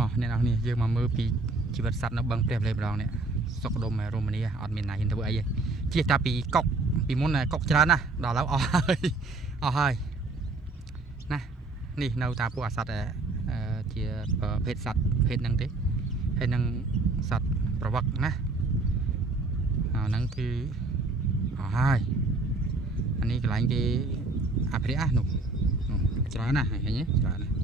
មកអ្នកនរនេះយើងមកមើលពីជីវិតសត្វនៅបឹងព្រះលេម្ដងនេះសុខដុមរមនីអត់មានណាហ៊ានធ្វើអីទេជាតាពីកុកពីមុនកុកច្រើនណាស់ដល់ឥឡូវអស់ហើយណានេះនៅតាពួកអាសត្វជាប្រភេទសត្វភេទហ្នឹងទេហើយនឹងសត្វប្រវឹកណាហ្នឹងគឺអស់ហើយអានេះកន្លែងគេអភិរក្សនោះច្រើនណាស់ឃើញទេច្រើនណាស់